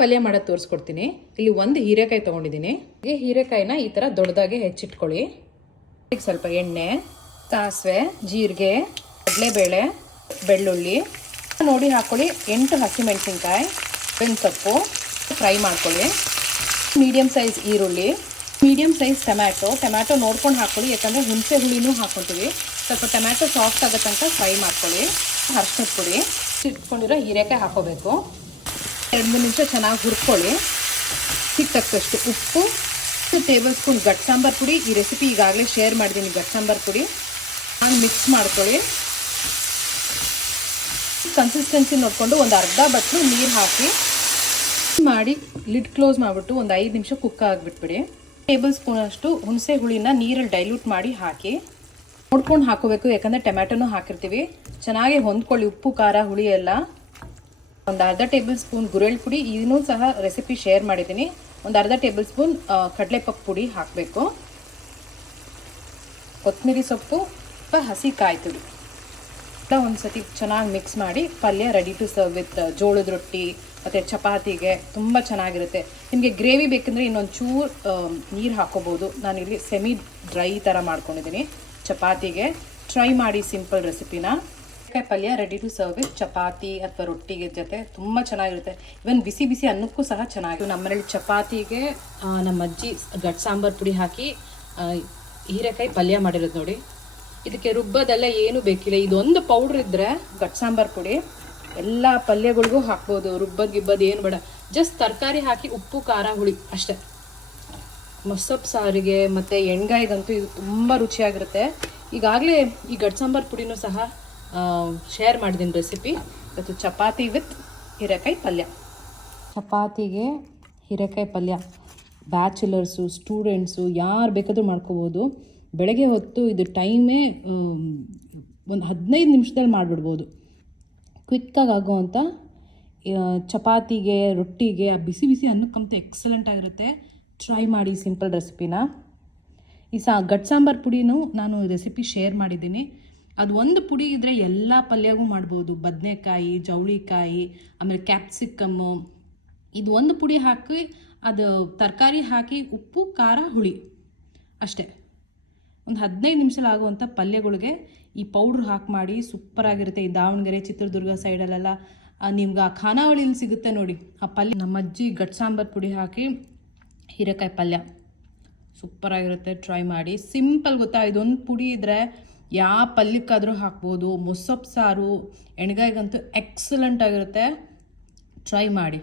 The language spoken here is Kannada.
ಪಲ್ಯ ಮಾಡೋದು ತೋರಿಸ್ಕೊಡ್ತೀನಿ. ಇಲ್ಲಿ ಒಂದು ಹೀರೆಕಾಯಿ ತೊಗೊಂಡಿದ್ದೀನಿ. ಈ ಹೀರೆಕಾಯಿನ ಈ ಥರ ದೊಡ್ಡದಾಗಿ ಹೆಚ್ಚಿಟ್ಕೊಳ್ಳಿ. ಈಗ ಸ್ವಲ್ಪ ಎಣ್ಣೆ, ಸಾಸಿವೆ, ಜೀರಿಗೆ, ಕಡಲೆಬೇಳೆ, ಬೆಳ್ಳುಳ್ಳಿ. ನೋಡಿ ಹಾಕ್ಕೊಳ್ಳಿ ಎಂಟು ಹಸಿಮೆಣಸಿನ್ಕಾಯಿ ಒಂದು ಸೊಪ್ಪು. ಫ್ರೈ ಮಾಡ್ಕೊಳ್ಳಿ. ಮೀಡಿಯಮ್ ಸೈಜ್ ಈರುಳ್ಳಿ ಮೀಡಿಯಮ್ ಸೈಜ್ ಟೊಮ್ಯಾಟೊ. ಟೊಮ್ಯಾಟೊ ನೋಡ್ಕೊಂಡು ಹಾಕ್ಕೊಳ್ಳಿ ಯಾಕಂದರೆ ಹುಣಸೆ ಹುಳಿನೂ ಹಾಕ್ಕೊಳ್ತೀವಿ ಸ್ವಲ್ಪ ಟೊಮ್ಯಾಟೊ ಸಾಫ್ಟ್ ಆಗೋ ಫ್ರೈ ಮಾಡ್ಕೊಳ್ಳಿ. ಅರ್ಶಿನದ ಪುಡಿ. ಇಟ್ಕೊಂಡಿರೋ ಹೀರೆಕಾಯಿ ಹಾಕೋಬೇಕು. ಎರಡು ನಿಮಿಷ ಚೆನ್ನಾಗಿ ಹುರ್ಕೊಳ್ಳಿ. ಸಿಕ್ಕಷ್ಟು ಉಪ್ಪು ಟೇಬಲ್ ಸ್ಪೂನ್ ಗಟ್ ಸಾಂಬಾರ್ ಪುಡಿ. ಈ ರೆಸಿಪಿ ಈಗಾಗಲೇ ಶೇರ್ ಮಾಡಿದ್ದೀನಿ ಗಟ್ ಸಾಂಬಾರ್ ಪುಡಿ. ನಾನು ಮಿಕ್ಸ್ ಮಾಡ್ಕೊಳ್ಳಿ. ಕನ್ಸಿಸ್ಟೆನ್ಸಿ ನೋಡಿಕೊಂಡು ಒಂದು ಅರ್ಧ ಬಟ್ಲು ನೀರು ಹಾಕಿ. ಮಾಡಿ ಲಿಡ್ ಕ್ಲೋಸ್ ಮಾಡಿಬಿಟ್ಟು ಒಂದು ಐದು ನಿಮಿಷ ಕುಕ್ ಆಗಿಬಿಟ್ಬಿಡಿ. ಟೇಬಲ್ ಸ್ಪೂನ್ ಅಷ್ಟು ಹುಣಸೆ ಹುಳಿನ ನೀರಲ್ಲಿ ಡೈಲ್ಯೂಟ್ ಮಾಡಿ ಹಾಕಿ. ನೋಡ್ಕೊಂಡು ಹಾಕೋಬೇಕು, ಯಾಕಂದರೆ ಟೊಮ್ಯಾಟೊನೂ ಹಾಕಿರ್ತೀವಿ. ಚೆನ್ನಾಗಿ ಹೊಂದ್ಕೊಳ್ಳಿ ಉಪ್ಪು, ಖಾರ, ಹುಳಿ ಎಲ್ಲ. ಒಂದು ಅರ್ಧ ಟೇಬಲ್ ಸ್ಪೂನ್ ಗುರೆಳ್ ಪುಡಿ ಇದನ್ನೂ ಸಹ ರೆಸಿಪಿ ಶೇರ್ ಮಾಡಿದ್ದೀನಿ. ಒಂದು ಅರ್ಧ ಟೇಬಲ್ ಸ್ಪೂನ್ ಕಡಲೆಪಪ್ಪು ಪುಡಿ ಹಾಕಬೇಕು. ಕೊತ್ತಂಬರಿ ಸೊಪ್ಪು, ಸ್ವಲ್ಪ ಹಸಿ ಕಾಯಿ ತುರಿ. ಒಂದು ಸತಿ ಚೆನ್ನಾಗಿ ಮಿಕ್ಸ್ ಮಾಡಿ ಪಲ್ಯ ರೆಡಿ ಟು ಸರ್ವ್ ವಿತ್ ಜೋಳದ ರೊಟ್ಟಿ, ಮತ್ತು ಚಪಾತಿಗೆ ತುಂಬ ಚೆನ್ನಾಗಿರುತ್ತೆ. ನಿಮಗೆ ಗ್ರೇವಿ ಬೇಕಂದರೆ ಇನ್ನೊಂದು ಚೂರು ನೀರು ಹಾಕೋಬೋದು. ನಾನಿಲ್ಲಿ ಸೆಮಿ ಡ್ರೈ ಥರ ಮಾಡ್ಕೊಂಡಿದ್ದೀನಿ. ಚಪಾತಿಗೆ ಟ್ರೈ ಮಾಡಿ ಸಿಂಪಲ್ ರೆಸಿಪಿನ ಕಾಯಿ ಪಲ್ಯ ready to serve with chapati ಅಥವಾ ರೊಟ್ಟಿಗೆ ಜೊತೆ ತುಂಬ ಚೆನ್ನಾಗಿರುತ್ತೆ. ಇವನ್ ಬಿಸಿ ಬಿಸಿ ಅನ್ನಕ್ಕೂ ಸಹ ಚೆನ್ನಾಗಿ ನಮ್ಮನೇಲಿ ಚಪಾತಿಗೆ ನಮ್ಮ ಅಜ್ಜಿ ಗಟ್ ಸಾಂಬಾರ್ ಪುಡಿ ಹಾಕಿ ಹೀರೆಕಾಯಿ ಪಲ್ಯ ಮಾಡಿರೋದು ನೋಡಿ. ಇದಕ್ಕೆ ರುಬ್ಬದೆಲ್ಲ ಏನು ಬೇಕಿಲ್ಲ. ಇದೊಂದು ಪೌಡ್ರ್ ಇದ್ದರೆ ಗಟ್ ಸಾಂಬಾರ್ ಪುಡಿ, ಎಲ್ಲ ಪಲ್ಯಗಳಿಗೂ ಹಾಕ್ಬೋದು. ರುಬ್ಬದ್, ಗಿಬ್ಬದ್ ಏನು ಬೇಡ. ಜಸ್ಟ್ ತರಕಾರಿ ಹಾಕಿ ಉಪ್ಪು, ಖಾರ, ಹುಳಿ ಅಷ್ಟೇ. ಮೊಸಪ್ಪು ಸಾರಿಗೆ ಮತ್ತು ಎಣ್ಗಾಯಿಗಂತೂ ಇದು ತುಂಬ ರುಚಿಯಾಗಿರುತ್ತೆ. ಈಗಾಗಲೇ ಈ ಗಟ್ ಸಾಂಬಾರ್ ಪುಡಿನೂ ಸಹ ಶೇರ್ ಮಾಡಿದ್ದೀನಿ ರೆಸಿಪಿ ಇವತ್ತು ಚಪಾತಿ ವಿತ್ ಹೀರೆಕಾಯಿ ಪಲ್ಯ. ಚಪಾತಿಗೆ ಹೀರೆಕಾಯಿ ಪಲ್ಯ. ಬ್ಯಾಚುಲರ್ಸು, ಸ್ಟೂಡೆಂಟ್ಸು, ಯಾರು ಬೇಕಾದರೂ ಮಾಡ್ಕೋಬೋದು. ಬೆಳಗ್ಗೆ ಹೊತ್ತು ಇದು ಟೈಮೇ ಒಂದು ಹದಿನೈದು ನಿಮಿಷದಲ್ಲಿ ಮಾಡಿಬಿಡ್ಬೋದು. ಕ್ವಿಕ್ಕಾಗಿ ಆಗೋವಂಥ ಚಪಾತಿಗೆ, ರೊಟ್ಟಿಗೆ, ಆ ಬಿಸಿ ಬಿಸಿ ಅನ್ನಕ್ಕಂತೂ ಎಕ್ಸಲೆಂಟ್ ಆಗಿರುತ್ತೆ. ಟ್ರೈ ಮಾಡಿ ಸಿಂಪಲ್ ರೆಸಿಪಿನ ಈ ಸಾ, ಗಟ್ ಸಾಂಬಾರ್ ಪುಡಿನೂ ನಾನು ರೆಸಿಪಿ ಶೇರ್ ಮಾಡಿದ್ದೀನಿ. ಅದು ಒಂದು ಪುಡಿ ಇದ್ದರೆ ಎಲ್ಲ ಪಲ್ಯಗೂ ಮಾಡ್ಬೋದು. ಬದನೆಕಾಯಿ, ಜವಳಿಕಾಯಿ, ಆಮೇಲೆ ಕ್ಯಾಪ್ಸಿಕಮ್ಮು ಇದು ಒಂದು ಪುಡಿ ಹಾಕಿ ಅದು ತರಕಾರಿ ಹಾಕಿ ಉಪ್ಪು, ಖಾರ, ಹುಳಿ ಅಷ್ಟೇ. ಒಂದು ಹದಿನೈದು ನಿಮಿಷ ಆಗುವಂಥ ಪಲ್ಯಗಳಿಗೆ ಈ ಪೌಡ್ರ್ ಹಾಕಿ ಮಾಡಿ ಸೂಪರಾಗಿರುತ್ತೆ ಈ ದಾವಣಗೆರೆ, ಚಿತ್ರದುರ್ಗ ಸೈಡಲ್ಲೆಲ್ಲ ನಿಮ್ಗೆ ಆ ಖಾನಾವಳಿಲಿ ಸಿಗುತ್ತೆ ನೋಡಿ. ಆ ಪಲ್ಯ ನಮ್ಮ ಅಜ್ಜಿ ಗಟ್ ಸಾಂಬಾರ್ ಪುಡಿ ಹಾಕಿ ಹೀರೆಕಾಯಿ ಪಲ್ಯ ಸೂಪರಾಗಿರುತ್ತೆ ಟ್ರೈ ಮಾಡಿ. ಸಿಂಪಲ್ ಗೊತ್ತಾ? ಇದೊಂದು ಪುಡಿ ಇದ್ದರೆ ಯಾವ ಪಲ್ಯಕ್ಕಾದರೂ ಹಾಕ್ಬೋದು ಮೊಸಪ್ಪು ಸಾರು ಎಣ್ಗಾಯಿಗಂತೂ ಎಕ್ಸಲೆಂಟ್ ಆಗಿರುತ್ತೆ. ಟ್ರೈ ಮಾಡಿ.